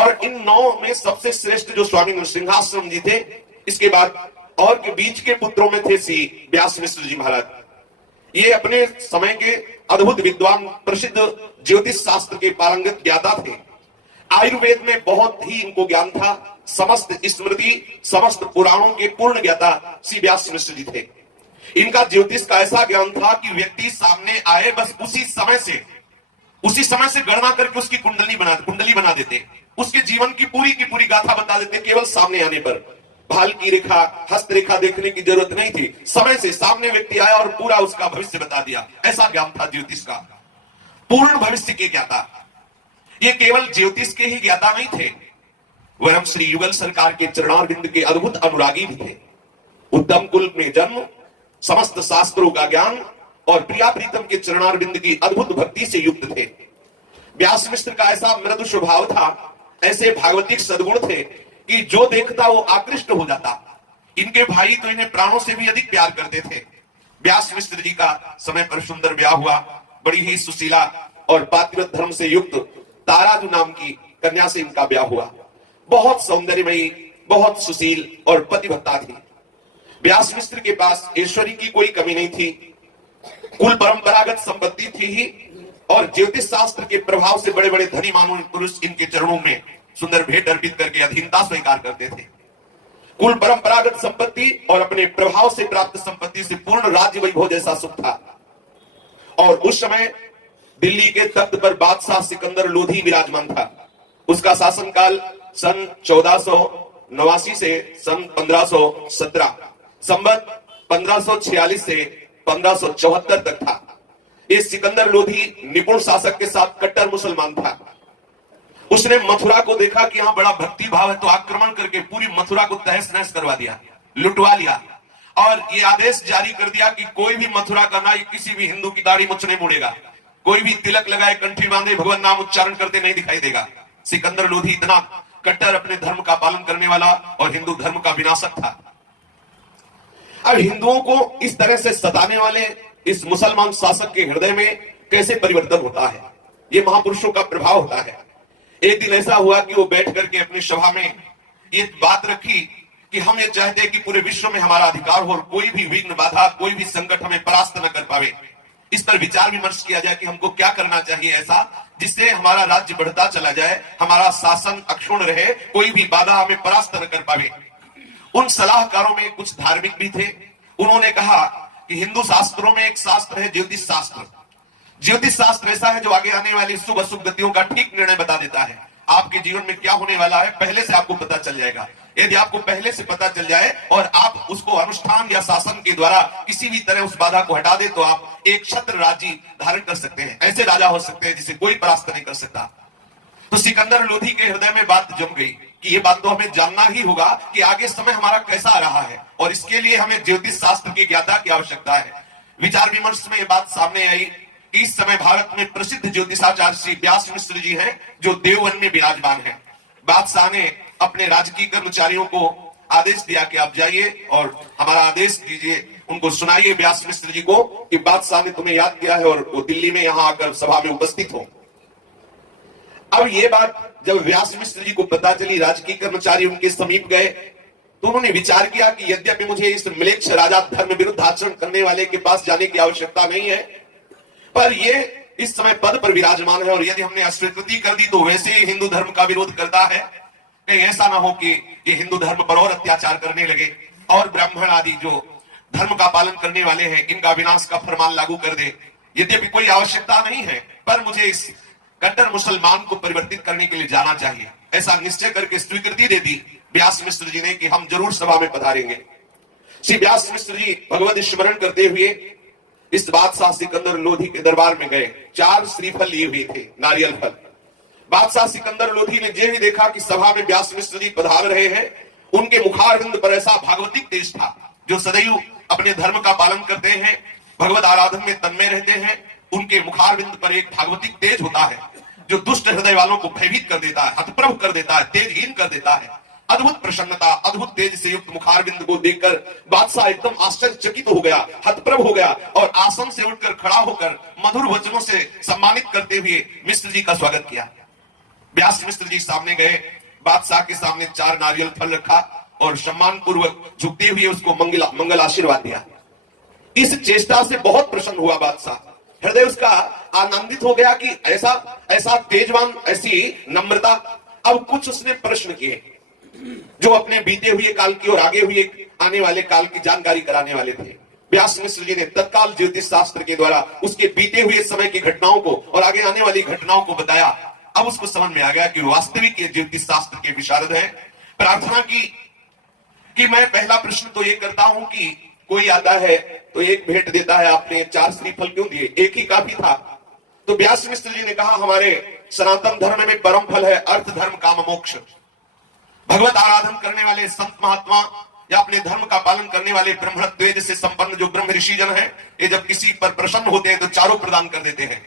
और इन 9 में सबसे श्रेष्ठ जो स्वामी नृसिंहाश्रम जी थे, इसके बाद और के बीच के पुत्रों में थे श्री व्यास मिश्र जी महाराज। ये अपने समय के अद्भुत विद्वान, प्रसिद्ध ज्योतिष शास्त्र के पारंगत ज्ञाता थे। आयुर्वेद में बहुत ही इनको ज्ञान था। समस्त स्मृति, समस्त पुराणों के पूर्ण ज्ञाता श्री व्यास मिश्र जी थे। इनका ज्योतिष का ऐसा ज्ञान था कि व्यक्ति सामने आए, बस उसी समय से गणना करके उसकी कुंडली बना देते, उसके जीवन की पूरी गाथा बता देते। केवल सामने आने पर भाल की रेखा, हस्त रेखा देखने की जरूरत नहीं थी। समय से सामने व्यक्ति आया और पूरा उसका भविष्य बता दिया। ऐसा ज्ञान था ज्योतिष का, पूर्ण भविष्य के ज्ञाता। ये केवल ज्योतिष के ही ज्ञाता नहीं थे, वह हम श्री युगल सरकार के चरणारविंद के अद्भुत अनुरागी भी थे। उत्तम कुल में जन्म, समस्त शास्त्रों का ज्ञान और प्रिया प्रीतम के चरणारविंद की अद्भुत भक्ति से युक्त थे। व्यास मिश्र का ऐसा मृदु स्वभाव था, ऐसे भागवतिक सद्गुण थे कि जो देखता वो आकृष्ट हो जाता। इनके भाई तो इन्हें प्राणों से भी अधिक प्यार करते थे। व्यास मिश्र जी का समय पर सुंदर ब्याह हुआ। बड़ी ही सुशीला और पातिव्रत धर्म से युक्त ताराजू नाम की कन्या से इनका ब्याह हुआ। बहुत सौंदर्यमयी, बहुत सुशील और पतिव्रता थी। व्यास मिश्र के पास ऐश्वर्य की कोई कमी नहीं थी, कुल परंपरागत संपत्ति थी ही, और ज्योतिष शास्त्र के प्रभाव से बड़े बड़े धनी मानव पुरुष इनके चरणों में सुंदर भेंट अर्पित करके अधीनता स्वीकार करते थे। कुल परंपरागत संपत्ति और अपने प्रभाव से प्राप्त संपत्ति से पूर्ण राज्य वैभव जैसा सुख था। और उस समय दिल्ली के तख्त पर बादशाह सिकंदर लोधी विराजमान था। उसका शासनकाल सन 1489 से सन 1517, संवत 1546 से 1574 तक था। ये सिकंदर लोधी निपुण शासक के साथ कट्टर मुसलमान था। उसने मथुरा को देखा कि यहां बड़ा भक्ति भाव है, तो आक्रमण करके पूरी मथुरा को तहस नहस करवा दिया, लुटवा लिया, और ये आदेश जारी कर दिया कि कोई भी मथुरा का ना किसी भी हिंदू की दाढ़ी मुछ नहीं मुड़ेगा, कोई भी तिलक लगाए, कंठी बांधे, भगवान नाम उच्चारण करते नहीं दिखाई देगा। सिकंदर लोधी इतना कट्टर, अपने धर्म का पालन करने वाला और हिंदू धर्म का विनाशक था। अब हिंदुओं को इस तरह से सताने वाले इस मुसलमान शासक के हृदय में कैसे परिवर्तन होता है, ये महापुरुषों का प्रभाव होता है। एक दिन ऐसा हुआ कि वो बैठ करके अपनी सभा में ये बात रखी कि हम ये चाहते हैं कि पूरे विश्व में हमारा अधिकार हो और कोई भी विघ्न बाधा, कोई भी संकट हमें परास्त न कर पावे। इस पर विचार विमर्श किया जाए कि हमको क्या करना चाहिए ऐसा जिससे हमारा राज्य बढ़ता चला जाए, हमारा शासन अक्षुण्ण रहे, कोई भी बाधा हमें परास्त न कर पावे। उन सलाहकारों में कुछ धार्मिक भी थे। उन्होंने कहा कि हिंदू शास्त्रों में एक शास्त्र है ज्योतिष शास्त्र। ज्योतिष शास्त्र ऐसा है जो आगे आने वाली शुभ अशुभ गतियों का ठीक निर्णय बता देता है। आपके जीवन में क्या होने वाला है पहले से आपको पता चल जाएगा। यदि आपको पहले से पता चल जाए और आप उसको अनुष्ठान या शासन के द्वारा किसी भी तरह उस बाधा को हटा दे, तो आप एक छत्र राज्य धारण कर सकते हैं। ऐसे राजा हो सकते हैं जिसे कोई परास्त नहीं कर सकता। तो सिकंदर लोधी के हृदय में बात जम गई कि ये बात तो हमें जानना ही होगा कि आगे समय हमारा कैसा रहा है, और इसके लिए हमें ज्योतिष शास्त्र की ज्ञाता की आवश्यकता है। विचार विमर्श में ये बात सामने आई कि इस समय भारत में प्रसिद्ध ज्योतिषाचार्य श्री व्यास मिश्र जी हैं, जो देववन में विराजमान हैं। बादशाह ने अपने राजकीय कर्मचारियों को आदेश दिया कि आप जाइए और हमारा आदेश दीजिए, उनको सुनाइए व्यास मिश्र जी को कि बादशाह ने तुम्हें याद किया है और वो दिल्ली में यहां आकर सभा में उपस्थित हो। अब ये बात जब व्यास मिश्र जी को पता चली, राजकीय कर्मचारी उनके समीप गए, तो उन्होंने विचार किया कि यद्यपि मुझे इस म्लेच्छ राजा धर्म विरुद्ध आचरण करने वाले के पास जाने की आवश्यकता नहीं है, पर ये इस समय पद पर विराजमान है और यदि हमने अस्वीकृति कर दी तो वैसे ही हिंदू धर्म का विरोध करता है। कहीं ऐसा ना हो कि ये हिंदू धर्म पर और अत्याचार करने लगे और ब्राह्मण आदि जो धर्म का पालन करने वाले हैं इनका विनाश का फरमान लागू कर दे। यद्यपि कोई आवश्यकता नहीं है, पर मुझे इस कट्टर मुसलमान को परिवर्तित करने के लिए जाना चाहिए। ऐसा निश्चय करके स्वीकृति दे दी व्यास मिश्र जी ने कि हम जरूर सभा में पधारेंगे। श्री व्यास मिश्र जी भगवत स्मरण करते हुए इस बादशाह सिकंदर लोधी के दरबार में गए। 4 श्रीफल लिए हुए थे, नारियल फल। बादशाह सिकंदर लोधी ने जे ही देखा कि सभा में व्यास मिश्र जी पधार रहे हैं, उनके मुखारविंद पर ऐसा भागवतिक तेज था। जो सदैव अपने धर्म का पालन करते हैं, भगवत आराधन में तन्मय रहते हैं, उनके मुखारविंद पर एक भागवतिक तेज होता है जो दुष्ट हृदय वालों को भयभीत कर देता है, हतप्रभ कर देता है, तेजहीन कर देता है। अद्भुत प्रसन्नता, अद्भुत तेज से युक्त मुखारविंद को देखकर बादशाह एकदम आश्चर्यचकित हो गया, हतप्रभ हो गया और आसन से उठकर खड़ा होकर मधुर वचनों से सम्मानित करते हुए मिश्र जी का स्वागत किया। व्यास मिश्र जी सामने गए, बादशाह के सामने 4 नारियल फल रखा और सम्मान पूर्वक झुकते हुए उसको मंगल आशीर्वाद दिया। इस चेष्टा से बहुत प्रसन्न हुआ बादशाह, हृदय उसका आनंदित हो गया कि ऐसा ऐसा तेजवान, ऐसी नम्रता। अब कुछ उसने प्रश्न किए जो अपने बीते हुए काल की और आगे हुए आने वाले काल की जानकारी कराने वाले थे। व्यास मिश्र जी ने तत्काल ज्योतिष शास्त्र के द्वारा उसके बीते हुए समय की घटनाओं को और आगे आने वाली घटनाओं को बताया। अब उसको समझ में आ गया कि वास्तविक ज्योतिष शास्त्र के विशारद हैं। प्रार्थना की कि मैं पहला प्रश्न तो ये करता हूं कि कोई आता है तो एक भेंट देता है, आपने 4 श्रीफल क्यों दिए, एक ही काफी था। तो व्यास मिश्र जी ने कहा हमारे सनातन धर्म में परम फल है अर्थ धर्म काम मोक्ष। भगवत आराधन करने वाले संत महात्मा या अपने धर्म का पालन करने वाले ब्रह्मत्वेद से संपन्न जो ब्रह्म ऋषि जन है, ये जब किसी पर प्रसन्न होते हैं तो चारों प्रदान कर देते हैं,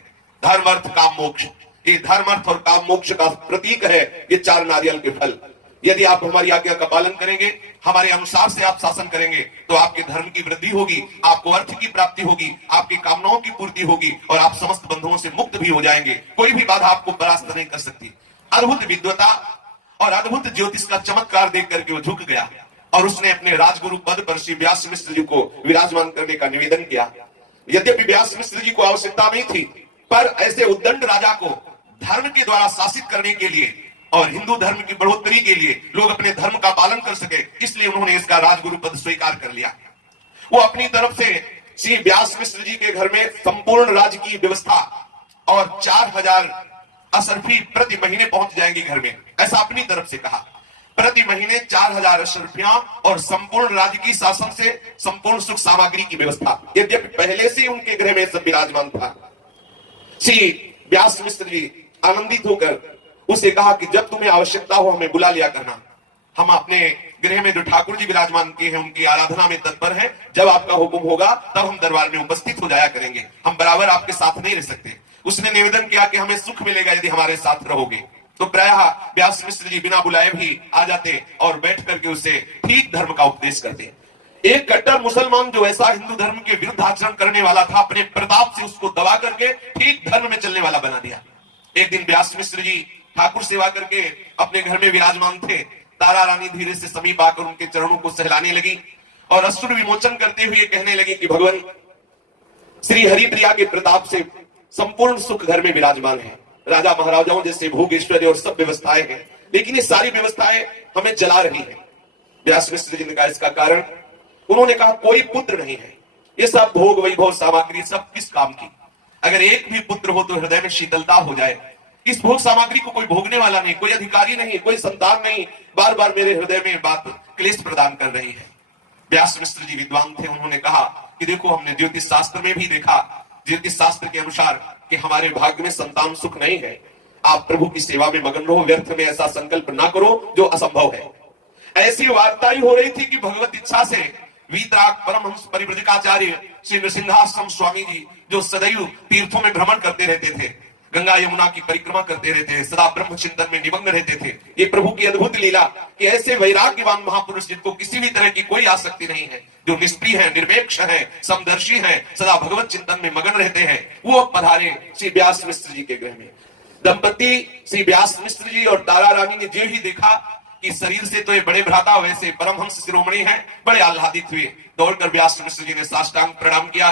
धर्म अर्थ काम मोक्ष। ये धर्म अर्थ और काम मोक्ष का प्रतीक है ये 4 नारियल के फल। यदि आप हमारी आज्ञा का पालन करेंगे, हमारे अनुसार से आप शासन करेंगे, तो आपके धर्म की वृद्धि होगी, आपको अर्थ की प्राप्ति होगी, आपकी कामनाओं की पूर्ति होगी और आप समस्त बंधुओं से मुक्त भी हो जाएंगे। कोई भी बाधा आपको परास्त नहीं कर सकती। अद्भुत विद्वता और अद्भुत ज्योतिष का चमत्कार देख करके वो झुक गया और उसने अपने राजगुरु पद पर श्री व्यास मिश्र जी को विराजमान करने का निवेदन किया। यद्यपि व्यास मिश्र जी को आवश्यकता नहीं थी, पर ऐसे उद्दंड राजा को धर्म के द्वारा शासित करने के लिए और हिंदू धर्म की बढ़ोतरी के लिए, लोग अपने धर्म का पालन कर सके, इसलिए उन्होंने इसका राजगुरु पद स्वीकार कर लिया। वो अपनी तरफ से श्री व्यास मिश्र जी के घर में संपूर्ण राज्य की व्यवस्था और 4000 अशर्फी प्रति महीने पहुंच जाएंगी घर में, ऐसा अपनी तरफ से कहा। प्रति महीने 4000 अशर्फियां और संपूर्ण राज्य की शासन से संपूर्ण सुख सामग्री की व्यवस्था। यद्यपि पहले से उनके गृह में सब विराजमान था। श्री व्यास मिश्र जी आनंदित होकर उसे कहा कि जब तुम्हें आवश्यकता हो हमें बुला लिया करना। हम अपने गृह में जो ठाकुर जी विराजमान किए हैं उनकी आराधना में तत्पर हैं। जब आपका हुक्म होगा तब हम दरबार में उपस्थित हो जाया करेंगे, हम बराबर आपके साथ नहीं रह सकते। उसने निवेदन किया कि हमें सुख मिलेगा यदि हमारे साथ रहोगे। तो प्रायः व्यास मिश्र जी बिना बुलाए भी आ जाते और बैठ करके उसे ठीक धर्म का उपदेश करते। एक कट्टर मुसलमान जो ऐसा हिंदू धर्म के विरुद्ध आचरण करने वाला था, अपने प्रताप से उसको दबा करके ठीक धर्म में चलने वाला बना दिया। एक दिन व्यास मिश्र जी ठाकुर सेवा करके अपने घर में विराजमान थे। तारा रानी धीरे से समीप आकर उनके चरणों को सहलाने लगी और अश्रु विमोचन करते हुए कहने लगी कि भगवान श्री हरिप्रिया के प्रताप से संपूर्ण सुख घर में विराजमान है। राजा महाराजाओं जैसे भोग ऐश्वर्य और सब व्यवस्थाएं हैं, लेकिन ये सारी व्यवस्थाएं हमें जला रही है। व्यास मिश्र जी ने कहा इसका कारण, उन्होंने कहा कोई पुत्र नहीं है, ये सब भोग वैभव सामग्री सब किस काम की। अगर एक भी पुत्र हो तो हृदय में शीतलता हो जाए। इस भोग सामग्री को कोई भोगने वाला नहीं, कोई अधिकारी नहीं, कोई संतान नहीं, बार बार मेरे हृदय में बात क्लेश प्रदान कर रही है। व्यास मिश्र जी विद्वान थे, उन्होंने कहा कि देखो हमने ज्योतिष शास्त्र में भी देखा, ज्योतिष शास्त्र के अनुसार कि हमारे भाग्य में संतान सुख नहीं है। आप प्रभु की सेवा में मगन रहो, व्यर्थ में ऐसा संकल्प ना करो जो असंभव है। ऐसी वार्ता ही हो रही थी कि भगवत इच्छा से वीतराग परमहंस परिव्राजकाचार्य श्री नृसिंहाश्रम स्वामी जी, जो सदैव तीर्थों में भ्रमण करते रहते थे, गंगा यमुना की परिक्रमा करते रहते थे, सदा ब्रह्म चिंतन में निमग्न रहते थे। ये प्रभु की अद्भुत लीला कि ऐसे वैराग्यवान महापुरुष जिनको किसी भी तरह की कोई आसक्ति नहीं है, जो निष्प्रिय है, निरपेक्ष है, समदर्शी है, सदा भगवत चिंतन में मगन रहते हैं, वो पधारे श्री व्यास मिश्र जी के गृह में। दंपति श्री व्यास मिश्र जी और तारा रानी ने जो ही देखा कि शरीर से तो ये बड़े भ्राता वैसे परमहंस शिरोमणि हैं, बड़े आह्लादित हुए। दौड़कर व्यास मिश्र जी ने साष्टांग प्रणाम किया,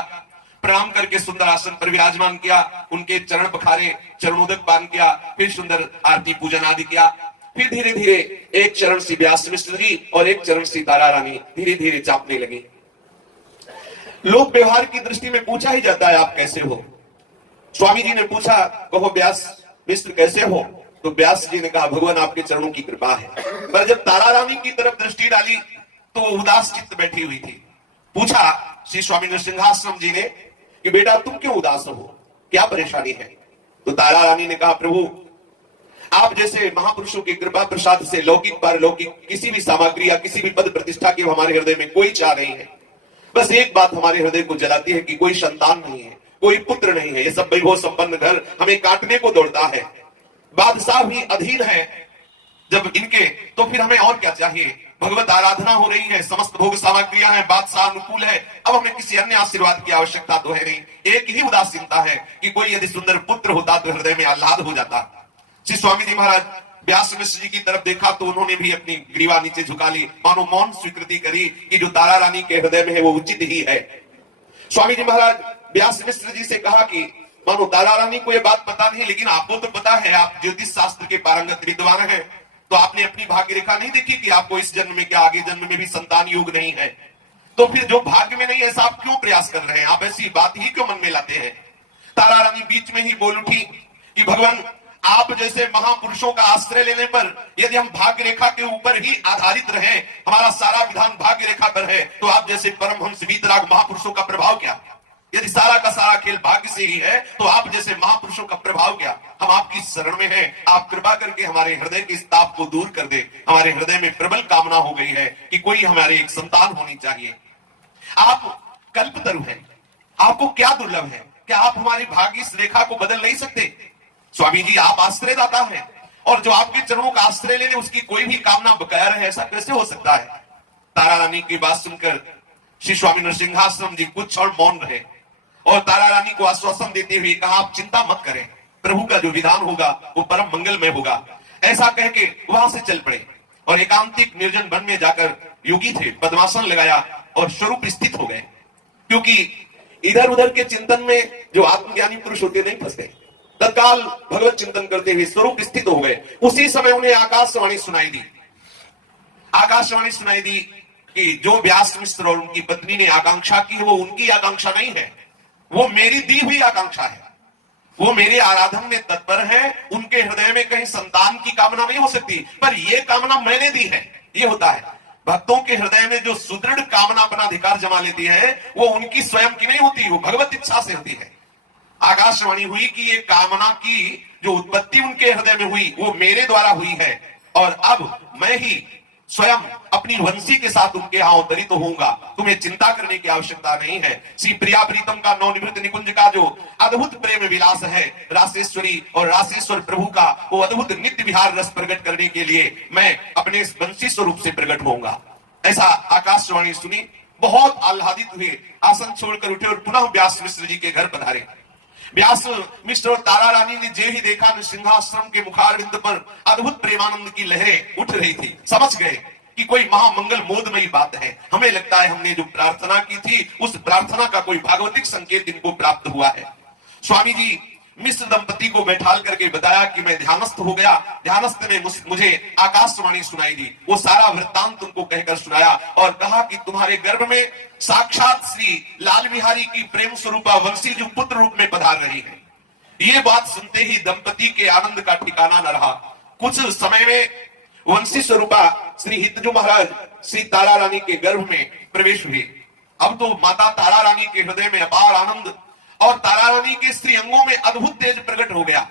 प्रणाम करके सुंदर आसन पर विराजमान किया, उनके चरण पखारे, चरणोदक पान किया, फिर सुंदर आरती पूजन आदि किया। फिर धीरे धीरे एक चरण श्री व्यास मिश्र जी और एक चरण श्री तारा रानी धीरे धीरे चापने लगे। लोक व्यवहार की दृष्टि में पूछा ही जाता है आप कैसे हो। स्वामी जी ने पूछा कहो व्यास मिश्र कैसे हो, तो व्यास जी ने कहा भगवान आपके चरणों की कृपा है। पर जब तारा रानी की तरफ दृष्टि डाली तो उदास चित्त बैठी हुई थी। पूछा श्री स्वामी नृसिंहाश्रम जी ने कि बेटा तुम क्यों उदास हो, क्या परेशानी है। तो तारा रानी ने कहा प्रभु आप जैसे महापुरुषों की कृपा प्रसाद से लौकिक पारलौकिक किसी भी सामग्री या किसी भी पद प्रतिष्ठा की हमारे हृदय में कोई चाह नहीं है। बस एक बात हमारे हृदय को जलाती है कि कोई संतान नहीं है, कोई पुत्र नहीं है। ये सब वैभव संपन्न घर हमें काटने को दौड़ता है, बादशाह भी अधीन है जब इनके, तो फिर हमें और क्या चाहिए। भगवत आराधना हो रही है, समस्त भोग सामग्रियां हैं, बादशाह अनुकूल है, अब हमें किसी अन्य आशीर्वाद की आवश्यकता तो है नहीं। एक ही उदासीनता है कि कोई यदि सुंदर पुत्र होता तो हृदय में आह्लाद हो जाता। श्री स्वामी जी महाराज व्यास मिश्र जी की तरफ देखा तो उन्होंने भी अपनी ग्रीवा नीचे झुका ली, मानो मौन स्वीकृति करी कि जो तारा रानी के हृदय में है वो उचित ही है। स्वामी जी महाराज व्यास मिश्र जी से कहा कि मानो तारा रानी को ये बात पता नहीं, लेकिन आपको तो पता है, आप ज्योतिष शास्त्र के पारंगत विद्वान हैं, तो आपने अपनी भाग्य रेखा नहीं देखी कि आपको इस जन्म में क्या आगे जन्म में भी संतान योग नहीं है, तो फिर जो भाग्य में नहीं ऐसा आप क्यों प्रयास कर रहे हैं, आप ऐसी बात ही क्यों मन में लाते हैं। तारा रानी बीच में ही बोल उठी कि भगवान, आप जैसे महापुरुषों का आश्रय लेने पर यदि हम भाग्य रेखा के ऊपर ही आधारित रहे, हमारा सारा विधान भाग्य रेखा पर है, तो आप जैसे परमहंस वीतराग महापुरुषों का प्रभाव क्या। यदि सारा का सारा खेल भाग्य से ही है तो आप जैसे महापुरुषों का प्रभाव क्या। हम आपकी शरण में हैं, आप कृपा करके हमारे हृदय के इस ताप को दूर कर दे। हमारे हृदय में प्रबल कामना हो गई है कि कोई हमारे एक संतान होनी चाहिए। आप कल्पतरु हैं, आपको क्या दुर्लभ है, क्या आप हमारी भाग्य इस रेखा को बदल नहीं सकते। स्वामी जी, आप आश्रयदाता हैं और जो आपके चरणों का आश्रय लेने उसकी कोई भी कामना बकाया है, ऐसा कैसे हो सकता है। तारा रानी की बात सुनकर श्री स्वामी नृसिंहाश्रम जी कुछ क्षण मौन रहे और तारा रानी को आश्वासन देते हुए कहा, आप चिंता मत करें, प्रभु का जो विधान होगा वो परम मंगलमय होगा। ऐसा कह के वहां से चल पड़े और एकांतिक निर्जन वन में जाकर योगी थे, पद्मासन लगाया और स्वरूप स्थित हो गए, क्योंकि इधर उधर के चिंतन में जो आत्मज्ञानी पुरुष होते नहीं फंस गए, तत्काल भगवत चिंतन करते हुए स्वरूप स्थित हो गए। उसी समय उन्हें आकाशवाणी सुनाई दी। आकाशवाणी सुनाई दी कि जो व्यास मिश्र और उनकी पत्नी ने आकांक्षा की है वो उनकी आकांक्षा नहीं है, वो मेरी दी हुई आकांक्षा है। वो मेरे आराधन में तत्पर है, उनके हृदय में कहीं संतान की कामना नहीं हो सकती, पर यह कामना मैंने दी है। ये होता है भक्तों के हृदय में जो सुदृढ़ कामना अपना अधिकार जमा लेती है वो उनकी स्वयं की नहीं होती, वो भगवत इच्छा से होती है। आकाशवाणी हुई कि ये कामना की जो उत्पत्ति उनके हृदय में हुई वो मेरे द्वारा हुई है और अब मैं ही स्वयं अपनी वंशी के साथ उनके यहां अवतरित तो होऊंगा, तुम्हें चिंता करने की आवश्यकता नहीं है। श्री प्रिया प्रीतम का नवनिवृत्त निकुंज का जो अद्भुत प्रेम विलास है, रासेश्वरी और रासेश्वर प्रभु का वो अद्भुत नित्य विहार रस प्रकट करने के लिए मैं अपने वंशी स्वरूप से प्रकट होऊंगा। ऐसा आकाशवाणी सुनी, बहुत आह्लादित हुए, आसन छोड़कर उठे और पुनः व्यास मिश्र जी के घर पधारे। व्यास मिश्र और तारा रानी ने जे ही देखा नृसिंहाश्रम के मुखारविंद पर अद्भुत प्रेमानंद की लहरें उठ रही थी, समझ गए कि कोई महामंगल मोदमयी बात है। हमें लगता है हमने जो प्रार्थना की थी उस प्रार्थना का कोई भागवतिक संकेत इनको प्राप्त हुआ है। स्वामी जी मिश्र दंपति को बैठाल करके बताया कि मैं ध्यानस्थ हो गया, ध्यानस्थ में मुझे आकाशवाणी सुनाई दी, वो सारा वृत्तांत तुमको कहकर सुनाया और कहा कि तुम्हारे गर्भ में साक्षात श्री लाल बिहारी की प्रेम स्वरूपा वंशी जो पुत्र रूप में पधार रही है। ये बात सुनते ही दंपति के आनंद का ठिकाना न रहा। कुछ समय में वंशी स्वरूपा श्री हितजू महाराज श्री तारा रानी के गर्भ में प्रवेश हुए। अब तो माता तारा रानी के हृदय में अपार आनंद और तारा रानी के स्त्री अंगों में अद्भुत तेज प्रकट हो गया।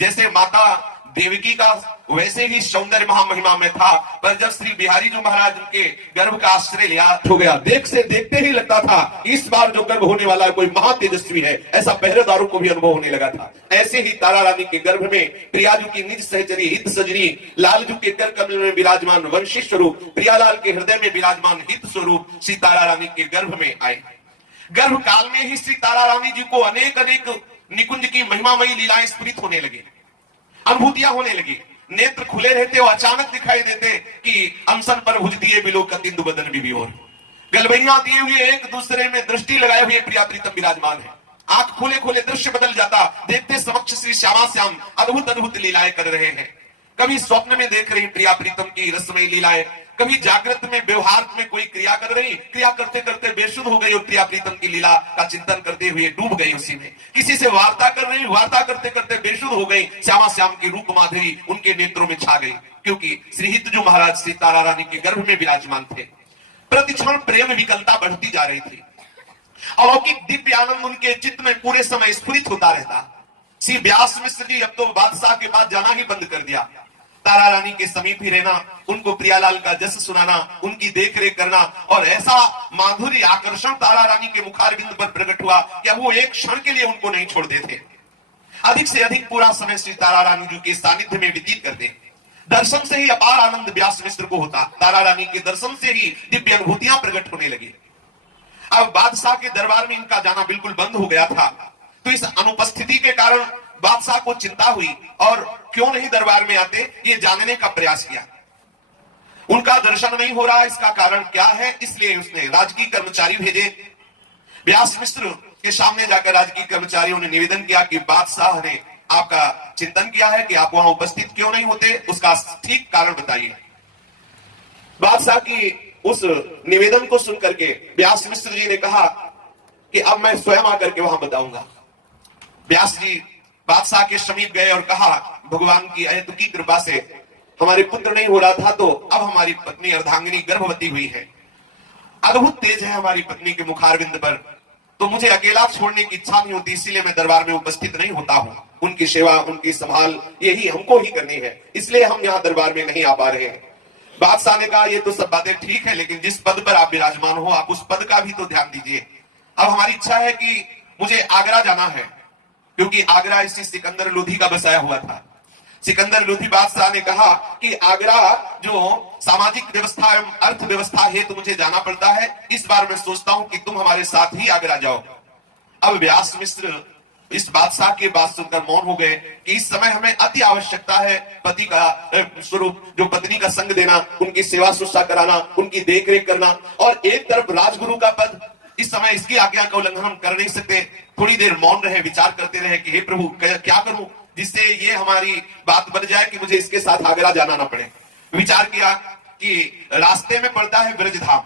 जैसे माता देवकी का वैसे ही सौंदर्य महामहिमा में था, पर जब श्री बिहारी जो महाराज उनके गर्भ का आश्रय लिया हो गया, देख से देखते ही लगता था इस बार जो गर्भ होने वाला है कोई महातेजस्वी है, ऐसा पहरेदारों को भी अनुभव होने लगा था। ऐसे ही तारा रानी के गर्भ में प्रियाजू की निज सहचरी हित सजनी लालजू के कर कमल में विराजमान वंशी स्वरूप प्रियालाल के हृदय में विराजमान हित स्वरूप श्री तारा रानी के गर्भ में आए। गर्भ काल में ही श्री तारा रानी जी को अनेक अनेक निकुंज की महिमामयी लीलाएं स्फुरित होने लगी, अनुभूतियां होने लगी। नेत्र खुले रहते और अचानक दिखाई देते कि अनशन पर भुज दिए बिलोकन इंदु बदन बिबियोर, गलबैया दिए हुए एक दूसरे में दृष्टि लगाए हुए प्रिया प्रीतम विराजमान है। आंख खोले खोले दृश्य बदल जाता, देखते समक्ष श्री श्यामा श्याम अद्भुत अद्भुत लीलाएं कर रहे हैं। कभी स्वप्न में देख रही प्रिया प्रीतम की रसमयी लीलाएं, कभी जागृत में व्यवहार में कोई क्रिया कर रही, क्रिया करते करते बेसुध हो गई और प्रिया प्रीतम की लीला का चिंतन करते हुए डूब गई उसी में। किसी से वार्ता कर रही, वार्ता करते करते बेसुध हो गई, श्यामा श्याम की रूप माधुरी उनके नेत्रों में छा गई, क्योंकि श्री हितजू महाराज श्री तारा रानी के गर्भ में विराजमान थे। प्रतिक्षण प्रेम विकलता बढ़ती जा रही थी, अलौकिक दिव्य आनंद उनके चित्त में पूरे समय स्फुरित होता रहता। श्री व्यास मिश्र जी अब तो बादशाह के पास जाना ही बंद कर दिया, तारा रानी के समीप ही रहना, उनको प्रियालाल का जस सुनाना, उनकी देखरेख करना, और ऐसा माधुर्य आकर्षण तारा रानी के मुखारबिंद पर प्रकट हुआ कि अब वो एक क्षण के लिए उनको नहीं छोड़ते थे। अधिक से अधिक पूरा समय श्री तारा रानी जी के सानिध्य में व्यतीत करते। दर्शन से ही अपार आनंद व्यास मिश्र को होता, तारा रानी के दर्शन से ही दिव्य अनुभूतियां प्रकट होने लगी। अब बादशाह के दरबार में इनका जाना बिल्कुल बंद हो गया था, तो इस अनुपस्थिति के कारण बादशाह को चिंता हुई और क्यों नहीं दरबार में आते ये जानने का प्रयास किया। उनका दर्शन नहीं हो रहा, इसका कारण क्या है, इसलिए उसने राजकीय कर्मचारी भेजे। व्यास मिश्र के सामने जाकर राजकीय कर्मचारियों ने निवेदन किया कि बादशाह ने आपका चिंतन किया है कि आप वहां उपस्थित क्यों नहीं होते, उसका ठीक कारण बताइए। बादशाह की उस निवेदन को सुनकर के व्यास मिश्र जी ने कहा कि अब मैं स्वयं आकर के वहां बताऊंगा। व्यास जी बादशाह के समीप गए और कहा, भगवान की अहेतुकी कृपा से हमारे पुत्र नहीं हो रहा था, तो अब हमारी पत्नी अर्धांगिनी गर्भवती हुई है। अद्भुत तेज है हमारी पत्नी के मुखारविंद पर, तो मुझे अकेला छोड़ने की इच्छा नहीं होती, इसीलिए मैं दरबार में उपस्थित नहीं होता हूं। उनकी सेवा, उनकी संभाल यही हमको ही करनी है, इसलिए हम यहाँ दरबार में नहीं आ पा रहे हैं। बादशाह ने कहा, ये तो सब बातें ठीक है, लेकिन जिस पद पर आप विराजमान हो आप उस पद का भी तो ध्यान दीजिए। अब हमारी इच्छा है कि मुझे आगरा जाना है, क्योंकि आगरा इसी सिकंदर लोधी का बसाया हुआ था। सिकंदर लोधी बादशाह ने कहा कि आगरा जो सामाजिक व्यवस्था एवं अर्थव्यवस्था है तो मुझे जाना पड़ता है, इस बार मैं सोचता हूं कि तुम हमारे साथ ही आगरा जाओ। अब व्यास मिश्र इस बादशाह की बात सुनकर मौन हो गए कि इस समय हमें अति आवश्यकता है पति का स्वरूप, जो पत्नी का संग देना, उनकी सेवा शुश्रूषा कराना, उनकी देखरेख करना, और एक तरफ राजगुरु का पद। इस समय इसकी आज्ञा का उल्लंघन हम कर नहीं सकते। थोड़ी देर मौन रहे, विचार करते रहे कि हे प्रभु क्या करूं जिससे ये हमारी बात बन जाए कि मुझे इसके साथ आगरा जाना ना पड़े। विचार किया कि रास्ते में पड़ता है ब्रजधाम,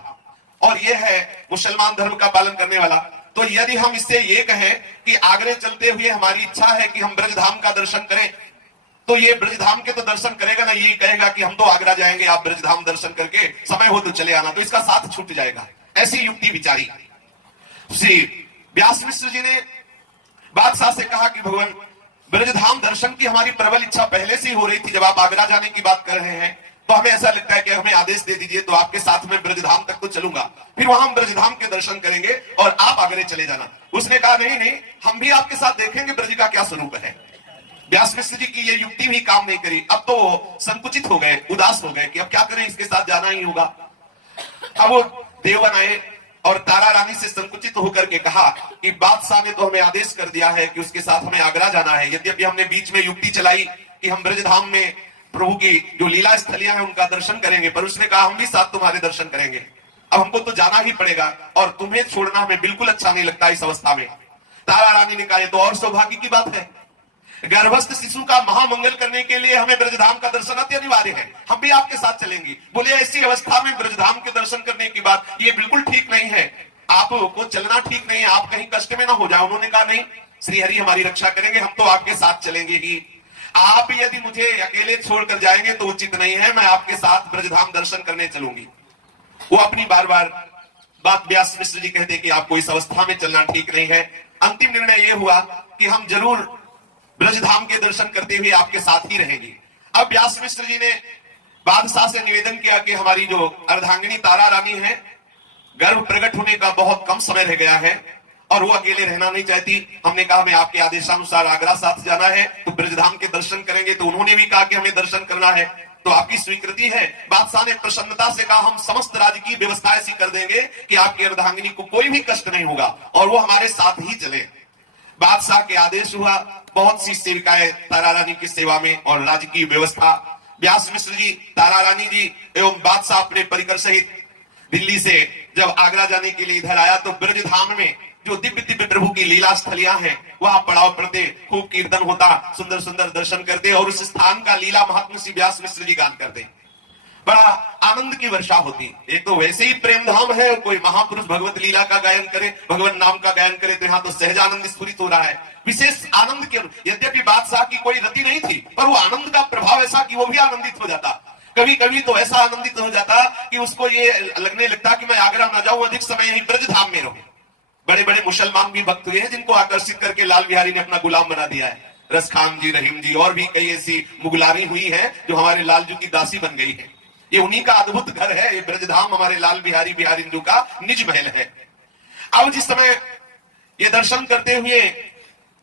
और ये है मुसलमान धर्म का पालन करने वाला, तो यदि हम इससे ये कहें कि आगरे चलते हुए हमारी इच्छा है कि हम ब्रजधाम का दर्शन करें, तो ये ब्रजधाम के तो दर्शन करेगा ना, ये कहेगा कि हम तो आगरा जाएंगे, आप ब्रजधाम दर्शन करके समय हो तो चले आना, तो इसका साथ छूट जाएगा। ऐसी युक्ति विचारी। श्री व्यास मिश्र जी ने बादशाह से कहा कि भगवान, ब्रजधाम दर्शन की हमारी प्रबल इच्छा पहले से ही हो रही थी। जब आप आगरा जाने की बात कर रहे हैं तो हमें ऐसा लगता है कि हमें आदेश दे दीजिए, तो आपके साथ में ब्रजधाम तक तो चलूंगा, फिर वहां हम ब्रजधाम के दर्शन करेंगे और आप आगरे चले जाना। उसने कहा, नहीं नहीं, हम भी आपके साथ देखेंगे ब्रज का क्या स्वरूप है। व्यास मिश्र जी की ये युक्ति भी काम नहीं करी। अब तो वो संकुचित हो गए, उदास हो गए कि अब क्या करें, इसके साथ जाना ही होगा। अब वो देवन आए और तारा रानी से संकुचित होकर के कहा कि बादशाह ने तो हमें आदेश कर दिया है कि उसके साथ हमें आगरा जाना है। यद्यपि हमने बीच में युक्ति चलाई कि हम ब्रजधाम में प्रभु की जो लीला स्थलियां हैं उनका दर्शन करेंगे, पर उसने कहा हम भी साथ तुम्हारे दर्शन करेंगे। अब हमको तो जाना ही पड़ेगा और तुम्हें छोड़ना हमें बिल्कुल अच्छा नहीं लगता इस अवस्था में। तारा रानी ने कहा, ये तो और सौभाग्य की बात है, गर्भस्थ शिशु का महामंगल करने के लिए हमें ब्रजधाम का दर्शन अति अनिवार्य है, हम भी आपके साथ चलेंगे। बोले, ऐसी अवस्था में ब्रजधाम के दर्शन करने की बात ये बिल्कुल ठीक नहीं है, आपको चलना ठीक नहीं है, आप कहीं कष्ट में ना हो जाए। उन्होंने कहा, नहीं, श्रीहरि हमारी रक्षा करेंगे, हम तो आपके साथ चलेंगे ही। आप यदि मुझे अकेले छोड़कर जाएंगे तो उचित नहीं है, मैं आपके साथ ब्रजधाम दर्शन करने चलूंगी। वो अपनी बार बार बात व्यास मिश्र जी कहते कि आपको इस अवस्था में चलना ठीक नहीं है। अंतिम निर्णय यह हुआ कि हम जरूर ब्रजधाम के दर्शन करते हुए आपके साथ ही रहेंगे। अब व्यास मिश्र जी ने बादशाह से निवेदन किया कि हमारी जो अर्धांगिनी तारा रानी है, गर्भ प्रकट होने का बहुत कम समय रह गया है और वो अकेले रहना नहीं चाहती। हमने कहा हमें आपके आदेशानुसार आगरा साथ जाना है, तो ब्रजधाम के दर्शन करेंगे। तो उन्होंने भी कहा कि हमें दर्शन करना है, तो आपकी स्वीकृति है। बादशाह ने प्रसन्नता से कहा, हम समस्त राज्य की व्यवस्था ऐसी कर देंगे कि आपकी अर्धांगिनी को कोई भी कष्ट नहीं होगा और वो हमारे साथ ही चले। बादशाह के आदेश हुआ, बहुत सी सेविकाएं तारा रानी की सेवा में और राज्य की व्यवस्था। व्यास मिश्र जी, तारा रानी जी एवं बादशाह अपने परिकर सहित दिल्ली से जब आगरा जाने के लिए इधर आया, तो ब्रजधाम में जो दिव्य दिव्य प्रभु की लीला स्थलियां हैं वहां पड़ाव पड़ते, खूब कीर्तन होता, सुंदर सुंदर दर्शन करते और उस स्थान का लीला महात्मा श्री व्यास मिश्र जी गान करते। बड़ा आनंद की वर्षा होती। एक तो वैसे ही प्रेम धाम है, कोई महापुरुष भगवत लीला का गायन करे, भगवान नाम का गायन करे, तो यहाँ तो सहजानंद स्फुरित हो रहा है। विशेष आनंद के, यद्यपि बादशाह की कोई रति नहीं थी, पर वो आनंद का प्रभाव ऐसा कि वो भी आनंदित हो जाता। कभी कभी तो ऐसा आनंदित हो जाता कि उसको ये लगने लगता कि मैं आगरा ना जाऊं, अधिक समय यहीं ब्रजधाम में रहूं। बड़े बड़े मुसलमान भी भक्त हुए हैं जिनको आकर्षित करके लाल बिहारी ने अपना गुलाम बना दिया है। रसखान जी, रहीम जी और भी कई ऐसी मुगलारी हुई है जो हमारे लालजू की दासी बन गई है। ये उन्हीं का अद्भुत घर है, ये ब्रजधाम हमारे लाल बिहारी बिहारिंदू का निज महल है। अब जिस समय ये दर्शन करते हुए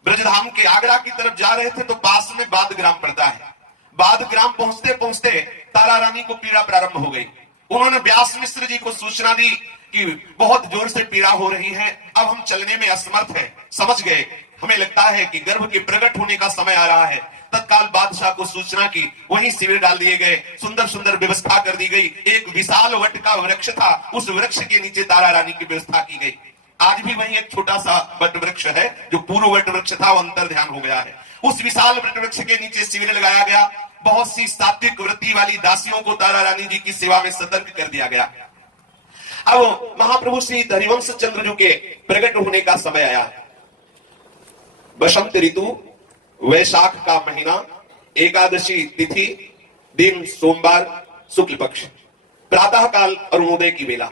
ब्रजधाम के आगरा की तरफ जा रहे थे तो पास में बाद ग्राम पड़ता है। बाद ग्राम पहुंचते पहुंचते तारा रानी को पीड़ा प्रारंभ हो गई। उन्होंने व्यास मिश्र जी को सूचना दी कि बहुत जोर से पीड़ा हो रही है, अब हम चलने में असमर्थ हैं, समझ गए, हमें लगता है कि गर्भ के प्रकट होने का समय आ रहा है। तत्काल बादशाह को सूचना की, वहीं शिविर डाल दिए गए, सुंदर सुंदर व्यवस्था कर दी गई। एक विशाल वट का वृक्ष था, उस वृक्ष के नीचे तारा रानी की व्यवस्था की गई। आज भी वहीं एक छोटा सा वट वृक्ष है, जो पूर्व वट वृक्ष था वो अंतर ध्यान हो गया है। उस विशाल वट वृक्ष के नीचे शिविर लगाया गया। बहुत सी सात्विक वृत्ति वाली दासियों को तारा रानी जी की सेवा में सतर्क कर दिया गया। अब महाप्रभु श्री हरिवंश चंद्र जी के प्रकट होने का समय आया। बसंत ऋतु, वैशाख का महीना, एकादशी तिथि, दिन सोमवार, शुक्ल पक्ष, प्रातः काल अरुणोदय की वेला।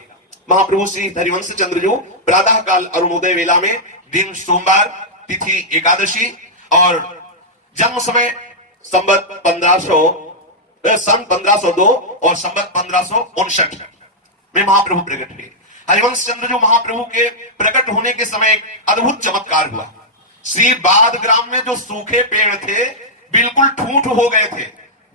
महाप्रभु श्री हरिवंश चंद्र जी प्रातः काल अरुणोदय वेला में, दिन सोमवार, तिथि एकादशी और जन्म समय संवत 1502 और संवत 1559 में महाप्रभु प्रकट हुए। हरिवंश चंद्र जी महाप्रभु के प्रकट होने के समय एक अद्भुत चमत्कार हुआ। श्री बादग्राम में जो सूखे पेड़ थे बिल्कुल ठूंठ हो गए थे,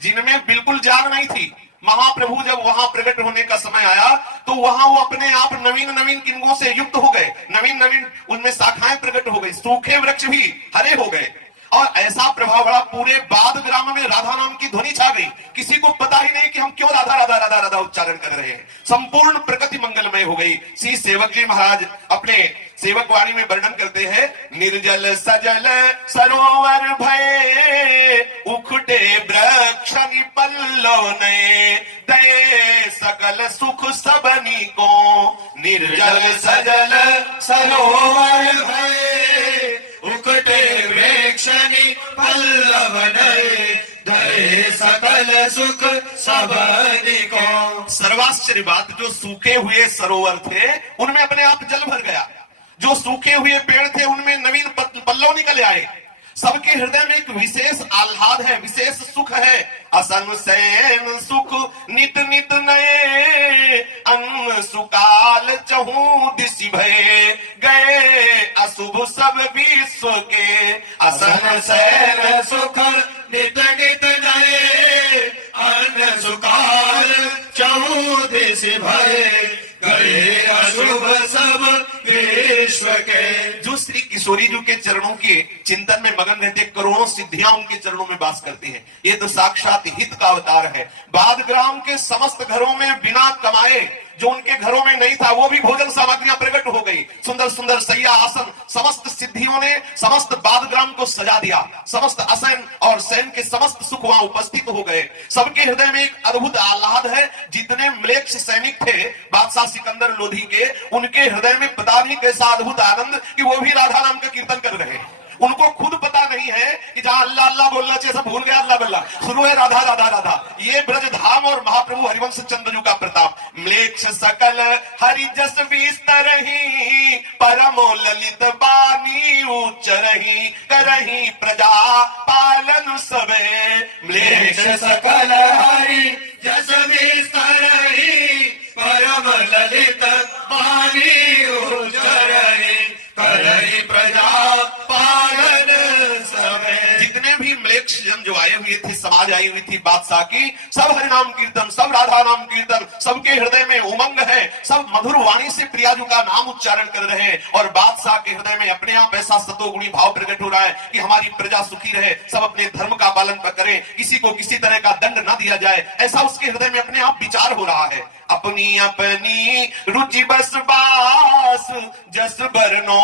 जिनमें बिल्कुल जान नहीं थी। महाप्रभु जब वहां प्रकट होने का समय आया तो वहां वो अपने आप नवीन नवीन किंगों से युक्त हो गए, नवीन नवीन उनमें शाखाएं प्रकट हो गई, सूखे वृक्ष भी हरे हो गए और ऐसा प्रभाव बड़ा, पूरे बादग्राम में राधा नाम की ध्वनि छा गई। किसी को पता ही नहीं कि हम क्यों राधा राधा राधा राधा उच्चारण कर रहे हैं। संपूर्ण प्रकृति मंगलमय हो गई। श्री सेवक जी महाराज अपने सेवक वाणी में वर्णन करते हैं, निर्जल सजल सरोवर भये, उखटे वृक्ष पल्लव नये, दे सकल सुख सबनी को। निर्जल सजल सरोवर भये, उखटे वृक्ष पल्लव नये, दे सकल सुख सबनी को। सर्वाश्चर्य बात, जो सूखे हुए सरोवर थे उनमें अपने आप जल भर गया, जो सूखे हुए पेड़ थे उनमें नवीन पल्लव निकल आए। सबके हृदय में एक विशेष आह्लाद है, विशेष सुख है। असन सैन सुख नित नित नए, अन्न सुकाल चहु दिशि भये, गए अशुभ सब विश्व के। असन सैन सुख नित नित नए, अन्न सुकाल चहु दिशि भये, गए अशुभ सब विश्व के। जो श्री किशोरी जी के चरणों के चिंतन में मगन रहते, करोड़ों सिद्धियां उनके चरणों में वास करती हैं। ये तो साक्षात हित का अवतार है। बादग्राम के समस्त घरों में बिना कमाए, जो उनके घरों में नहीं था, वो भी भोजन सामग्रियां प्रकट हो गई। सुंदर सुंदर सैया आसन, समस्त सिद्धियों ने समस्त बादग्राम को सजा दिया। समस्त असन और सैन के समस्त सुख वहां उपस्थित हो गए। सबके हृदय में एक अद्भुत आह्लाद है। जितने म्लेच्छ सैनिक थे बादशाह सिकंदर लोधी के, उनके हृदय में पता नहीं कैसा अद्भुत आनंद कि वो भी राधा नाम का कीर्तन कर रहे हैं। उनको खुद पता नहीं है कि जहां अल्लाह अल्लाह बोलना चाहिए सब भूल गया, अल्लाह बल्ला शुरू है राधा राधा राधा। ये ब्रज धाम और महाप्रभु हरिवंश चंद्र जी का प्रताप। म्लेच्छ सकल हरि जस विस्तरहि, परमो ललित बानी उच्च रही, करही प्रजा पालन सबे। म्लेच्छ सकल हरि जस विस्तरहि, परम ललित बानी उच्च रही, करही प्रजा पालन सबे। जितने भी म्लेच्छ जन जो आए हुए थे, समाज आई हुई थी बादशाह की, सब हरिनाम कीर्तन, सब राधा नाम कीर्तन, सबके हृदय में उमंग है। सब मधुर वाणी से प्रियाजू का नाम उच्चारण कर रहे हैं और बादशाह के हृदय में अपने आप ऐसा सतोगुणी भाव प्रकट हो रहा है कि हमारी प्रजा सुखी रहे, सब अपने धर्म का पालन करें, किसी को किसी तरह का दंड न दिया जाए, ऐसा उसके हृदय में अपने आप विचार हो रहा है। अपनी अपनी रुचि बस बास, जस बरनो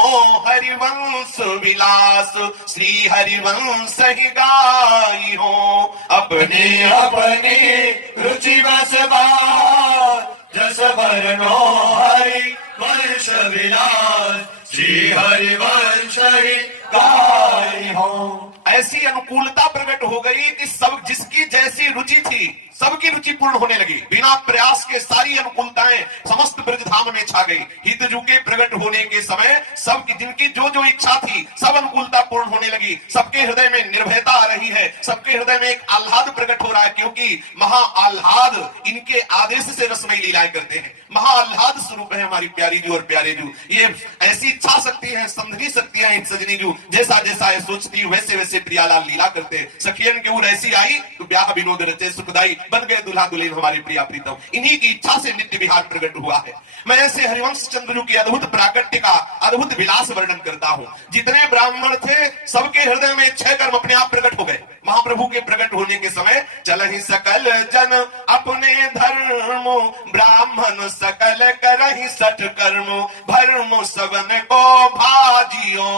हरिवंश विलास, श्री हरिवंश ही गाई हो। अपनी अपनी रुचि बस बास, जस बरनो हरिवंश विलास, श्री हरिवंश ही गाई हो। ऐसी अनुकूलता प्रकट हो गई कि सब जिसकी जैसी रुचि थी सबकी रुचि पूर्ण होने लगी। बिना प्रयास के सारी अनुकूलताएं समस्त ब्रजधाम में छा गई। हितजू के प्रकट होने के समय सबकी जिनकी जो जो इच्छा थी सब अनुकूलता पूर्ण होने लगी। सबके हृदय में निर्भयता आ रही है, सबके हृदय में एक आह्लाद प्रकट हो रहा है, क्योंकि महा आह्लाद इनके आदेश से रसमयी लीलाएं करते हैं। महा आह्लाद स्वरूप है हमारी प्यारी जू और प्यारे जू। ये ऐसी इच्छा शक्ति है, संधि शक्तियां हैं सजनी जू, जैसा जैसा है सोचती वैसे वैसे प्रियालाल लीला करते। सखियन के उर ऐसी आई तो ब्याह विनोद रचे सुखदाई, बन गए दूल्हा दुल्हन हमारे प्रिया प्रीतम। इन्हीं की इच्छा से नित्य विहार प्रकट हुआ है। मैं ऐसे हरिवंश चंद्र की अद्भुत प्राकट्य का अद्भुत विलास वर्णन करता हूं। जितने ब्राह्मण थे सबके हृदय में 6 कर्म अपने आप प्रकट हो गए। महाप्रभु के प्रकट होने के समय चलहि सकल जन अपने धर्म, ब्राह्मण सकल करहि सठ कर्म, भर्म सबन को भाजियो।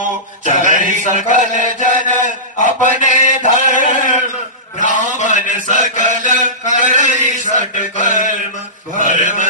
चलहि सकल जन अपने धर्म, ब्राह्मण सकल करहि सठ कर्म, भर्म